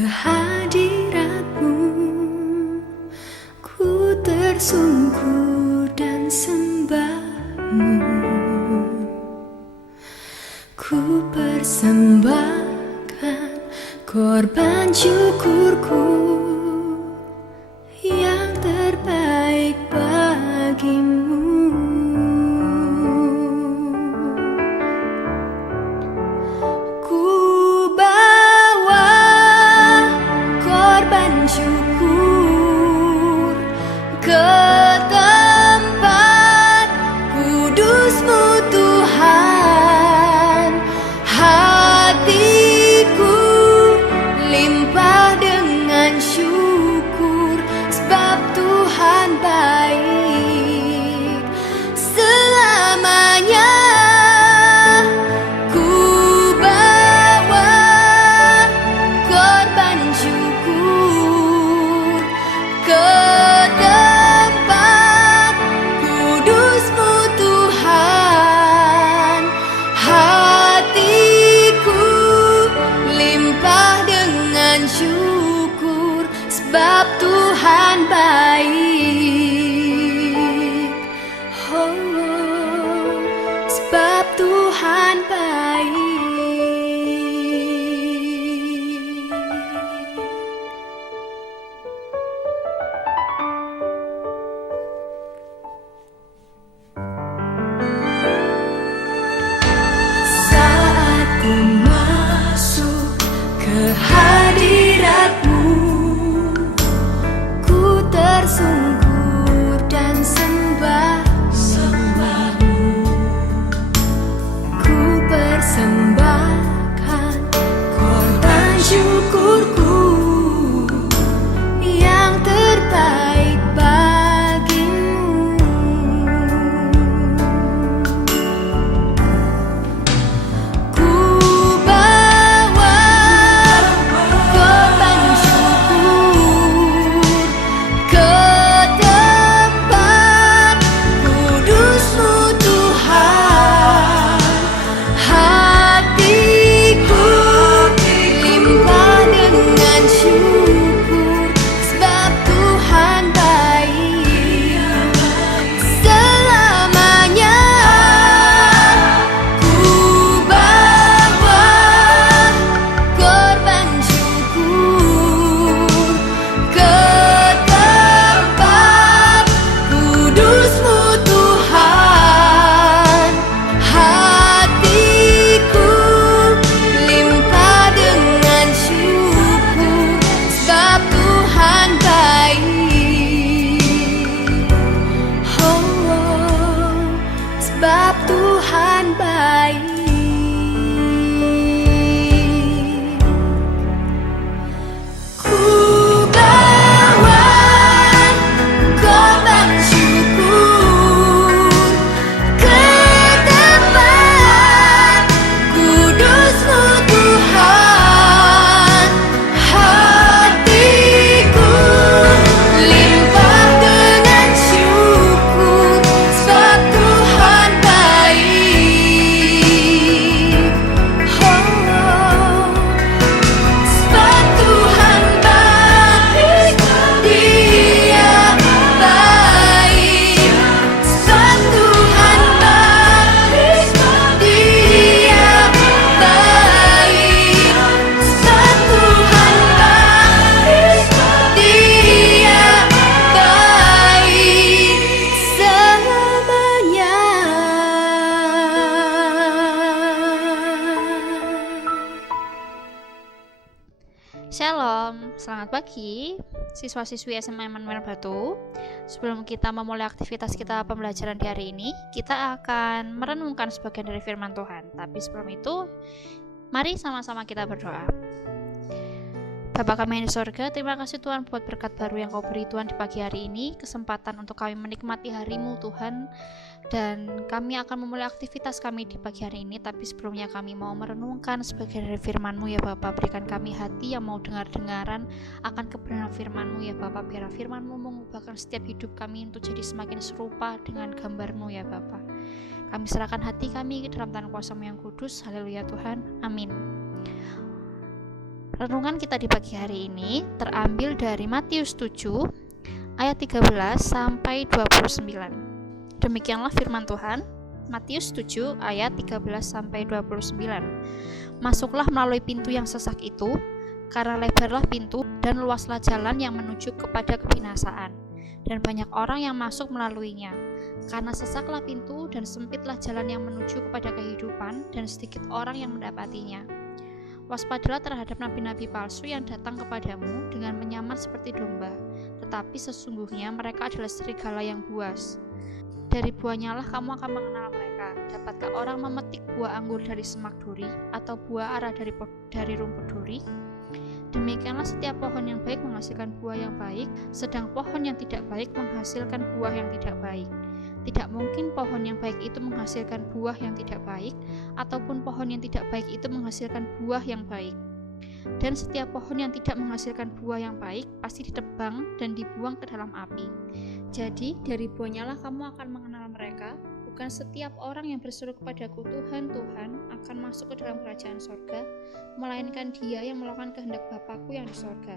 kehadirat-Mu, ku tersungkur dan sembah-Mu. Ku persembahkan korban syukurku yang terbaik bagimu. Ku bawa korban syukur ke tempat kudus-Mu Tuhan. Hatiku limpah dengan syukur, sebab Tuhan baik selamanya. Ku bawa korban syukur ke tempat kudus-Mu Tuhan. Hatiku limpah dengan syukur, sebab Tuhan baik. Oh, sebab Tuhan baik. Saat ku masuk ke hadirat-Mu, ku tersungkur dan sembah-Mu. Ku persembahkan korban syukurku yang terbaik bagimu. Ku bawa korban syukur ke tempat kudus-Mu Tuhan. Hatiku limpah dengan syukur, sebab Tuhan baik selamanya. Ku bawa korban syukur ke tempat kudus-Mu Tuhan. Hatiku limpah dengan syukur, sebab Tuhan baik. Oh, sebab Tuhan baik. Ku bawa korban syukur ke tempat kudus-Mu Tuhan. Hatiku limpah dengan syukur, sebab Tuhan baik. Oh, sebab Tuhan baik, Dia baik. Sebab Tuhan baik, Dia baik. Sebab Tuhan baik, Dia baik selamanya. Shalom, selamat pagi siswa-siswi SMA Immanuel Batu. Sebelum kita memulai aktivitas kita pembelajaran di hari ini, kita akan merenungkan sebagian dari firman Tuhan. Tapi sebelum itu, mari sama-sama kita berdoa. Bapa kami yang di sorga, terima kasih Tuhan buat berkat baru yang Kau beri Tuhan di pagi hari ini, kesempatan untuk kami menikmati hari-Mu Tuhan, dan kami akan memulai aktivitas kami di pagi hari ini. Tapi sebelumnya kami mau merenungkan sebagian dari firman-Mu ya Bapa. Berikan kami hati yang mau dengar-dengaran akan kebenaran firman-Mu ya Bapa. Biar firman-Mu mengubahkan setiap hidup kami untuk jadi semakin serupa dengan gambar-Mu ya Bapa. Kami serahkan hati kami ke dalam tangan kuasa-Mu yang kudus. Haleluya Tuhan, amin. Renungan kita di pagi hari ini terambil dari Matius 7 ayat 13 sampai 29. Demikianlah firman Tuhan. Matius 7 ayat 13 sampai 29. Masuklah melalui pintu yang sesak itu, karena lebarlah pintu dan luaslah jalan yang menuju kepada kebinasaan, dan banyak orang yang masuk melaluinya. Karena sesaklah pintu dan sempitlah jalan yang menuju kepada kehidupan, dan sedikit orang yang mendapatinya. Waspadalah terhadap nabi-nabi palsu yang datang kepadamu dengan menyamar seperti domba, tetapi sesungguhnya mereka adalah serigala yang buas. Dari buahnya lah kamu akan mengenal mereka. Dapatkah orang memetik buah anggur dari semak duri, atau buah ara dari rumput duri? Demikianlah setiap pohon yang baik menghasilkan buah yang baik, sedang pohon yang tidak baik menghasilkan buah yang tidak baik. Tidak mungkin pohon yang baik itu menghasilkan buah yang tidak baik, ataupun pohon yang tidak baik itu menghasilkan buah yang baik. Dan setiap pohon yang tidak menghasilkan buah yang baik pasti ditebang dan dibuang ke dalam api. Jadi dari buahnya lah kamu akan mengenal mereka. Bukan setiap orang yang berseru kepadaku Tuhan, Tuhan akan masuk ke dalam kerajaan sorga, melainkan dia yang melakukan kehendak Bapakku yang di sorga.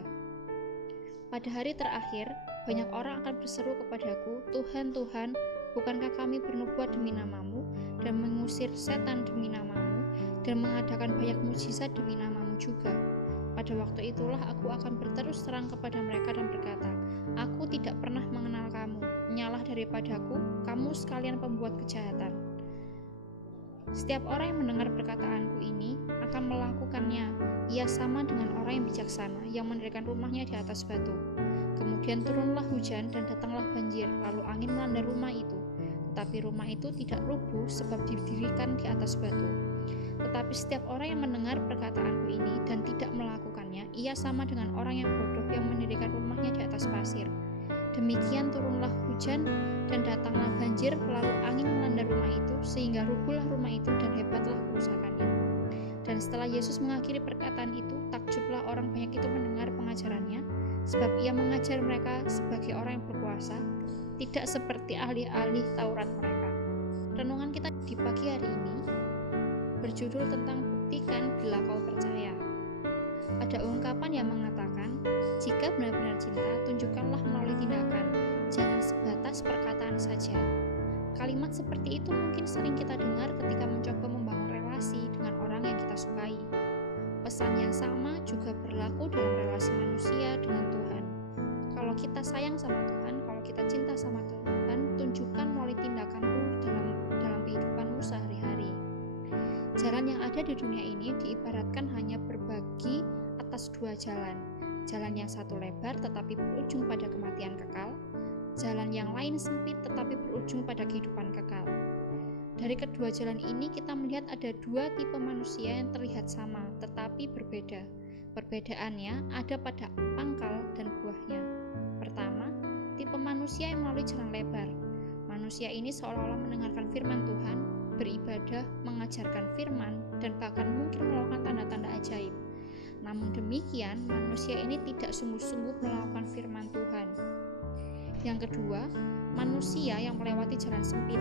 Pada hari terakhir, banyak orang akan berseru kepadaku, Tuhan, Tuhan, bukankah kami bernubuat demi namamu, dan mengusir setan demi namamu, dan mengadakan banyak mukjizat demi namamu juga? Pada waktu itulah aku akan berterus terang kepada mereka dan berkata, aku tidak pernah mengenal kamu, menyalah daripadaku, kamu sekalian pembuat kejahatan. Setiap orang yang mendengar perkataanku ini akan melakukannya. Ia sama dengan orang yang bijaksana yang mendirikan rumahnya di atas batu. Kemudian turunlah hujan dan datanglah banjir, lalu angin melanda rumah itu. Tetapi rumah itu tidak rubuh sebab didirikan di atas batu. Tetapi setiap orang yang mendengar perkataanku ini dan tidak melakukannya, ia sama dengan orang yang bodoh yang mendirikan rumahnya di atas pasir. Demikian turunlah hujan dan datanglah banjir, lalu angin melanda rumah itu, sehingga rubuhlah rumah itu dan hebatlah kerusakannya. Dan setelah Yesus mengakhiri perkataan itu, takjublah orang banyak itu mendengar pengajarannya, sebab ia mengajar mereka sebagai orang yang berkuasa, tidak seperti ahli-ahli Taurat mereka. Renungan kita di pagi hari ini berjudul tentang buktikan bila kau percaya. Ada ungkapan yang mengatakan, jika benar-benar cinta, tunjukkanlah melalui tindakan, jangan sebatas perkataan saja. Kalimat seperti itu mungkin sering kita dengar ketika mencoba membangun relasi dengan orang yang kita sukai. Pesan yang sama juga berlaku dalam relasi manusia dengan Tuhan. Kalau kita sayang sama Tuhan, kalau kita cinta sama Tuhan, tunjukkan melalui tindakanmu dalam kehidupanmu sehari-hari. Jalan yang ada di dunia ini diibaratkan hanya berbagi atas dua jalan. Jalan yang satu lebar tetapi berujung pada kematian kekal. Jalan yang lain sempit tetapi berujung pada kehidupan kekal. Dari kedua jalan ini kita melihat ada dua tipe manusia yang terlihat sama tetapi berbeda. Perbedaannya ada pada pangkal dan buahnya. Pertama, tipe manusia yang melalui jalan lebar. Manusia ini seolah-olah mendengarkan firman Tuhan, beribadah, mengajarkan firman, dan bahkan mungkin melakukan tanda-tanda ajaib. Namun demikian, manusia ini tidak sungguh-sungguh melakukan firman Tuhan. Yang kedua, manusia yang melewati jalan sempit.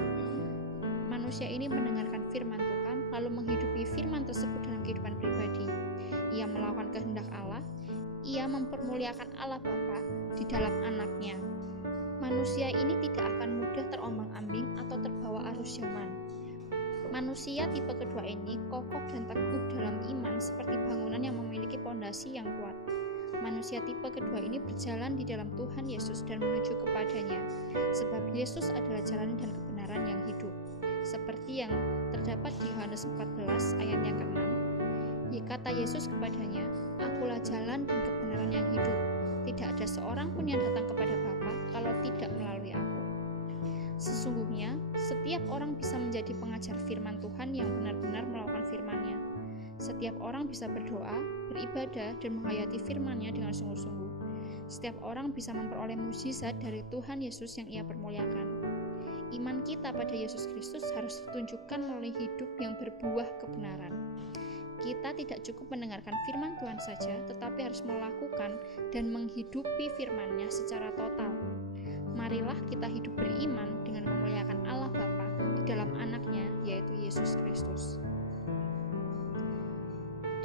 Manusia ini mendengarkan firman Tuhan, lalu menghidupi firman tersebut dalam kehidupan pribadi. Ia melakukan kehendak Allah, ia mempermuliakan Allah Bapa di dalam anaknya. Manusia ini tidak akan mudah terombang-ambing atau terbawa arus zaman. Manusia tipe kedua ini kokoh dan teguh dalam iman seperti bangunan yang memiliki pondasi yang kuat. Manusia tipe kedua ini berjalan di dalam Tuhan Yesus dan menuju kepadanya, sebab Yesus adalah jalan dan kebenaran yang hidup. Seperti yang terdapat di Yohanes 14 ayat yang ke-6, kata Yesus kepadanya, Akulah jalan dan kebenaran yang hidup. Tidak ada seorang pun yang datang kepada Bapa kalau tidak melalui aku. Sesungguhnya, setiap orang bisa menjadi pengajar firman Tuhan yang benar-benar melakukan firman-Nya. Setiap orang bisa berdoa, beribadah, dan menghayati firman-Nya dengan sungguh-sungguh. Setiap orang bisa memperoleh mukjizat dari Tuhan Yesus yang Ia permuliakan. Iman kita pada Yesus Kristus harus ditunjukkan melalui hidup yang berbuah kebenaran. Kita tidak cukup mendengarkan firman Tuhan saja, tetapi harus melakukan dan menghidupi firman-Nya secara total. Marilah kita hidup beriman dengan memuliakan Allah Bapa di dalam anaknya, yaitu Yesus Kristus.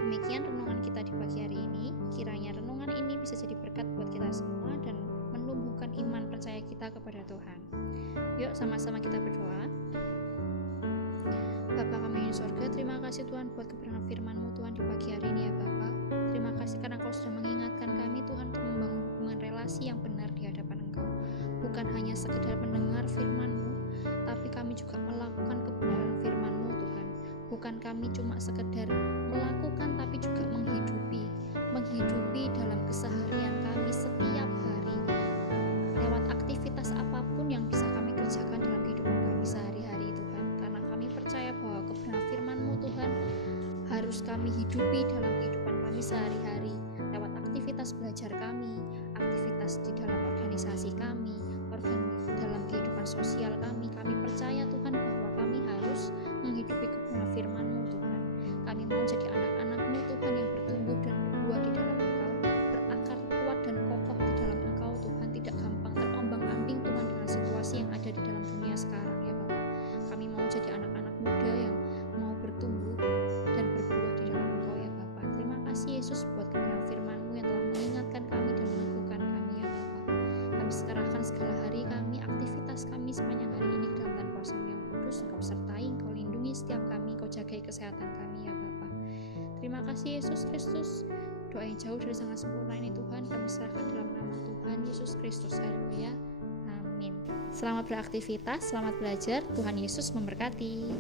Demikian renungan kita di pagi hari ini. Kiranya renungan ini bisa jadi berkat buat kita semua dan menumbuhkan iman percaya kita kepada Tuhan. Yuk sama-sama kita berdoa. Bapa kami di surga, terima kasih Tuhan buat kebenaran firman-Mu Tuhan di pagi hari ini ya Bapa. Terima kasih karena Kau sudah mengingatkan kami Tuhan untuk membangun hubungan relasi yang benar di hadapan Engkau. Bukan hanya sekedar mendengar firman-Mu, tapi kami juga melakukan kebenaran firman-Mu Tuhan. Bukan kami cuma sekedar melakukan tapi juga menghidupi dalam keseharian kami setiap hari lewat aktivitas apapun yang bisa kami kerjakan dalam kehidupan kami sehari-hari Tuhan, karena kami percaya bahwa kebenaran firman-Mu Tuhan harus kami hidupi dalam kehidupan kami sehari-hari lewat aktivitas belajar kami, aktivitas di dalam organisasi kami, dalam kehidupan sosial kami percaya Tuhan bahwa kami harus menghidupi kebenaran firman-Mu Tuhan. Kami mau jadi anak-anak-Mu Tuhan yang bertumbuh dan berbuah di dalam Engkau, berakar kuat dan kokoh di dalam Engkau Tuhan, tidak gampang terombang-ambing Tuhan dengan situasi yang ada di dalam dunia sekarang ya Bapa. Kami mau jadi anak-anak muda yang mau bertumbuh dan berbuah di dalam Engkau ya Bapa. Terima kasih Yesus buat kebenaran firman-Mu yang telah mengingatkan kami dan meneguhkan kami ya Bapa. Kami serahkan segala hari kami, aktivitas kami sepanjang hari ini ke dalam tangan kuasa-Mu yang kudus. Engkau sertai, Engkau lindungi setiap kami, Engkau jagai kesehatan kami ya Bapa. Terima kasih Yesus Kristus. Doa yang jauh dari sangat sempurna ini Tuhan kami serahkan dalam nama Tuhan Yesus Kristus. Haleluya. Amin. Selamat beraktivitas, selamat belajar. Tuhan Yesus memberkati.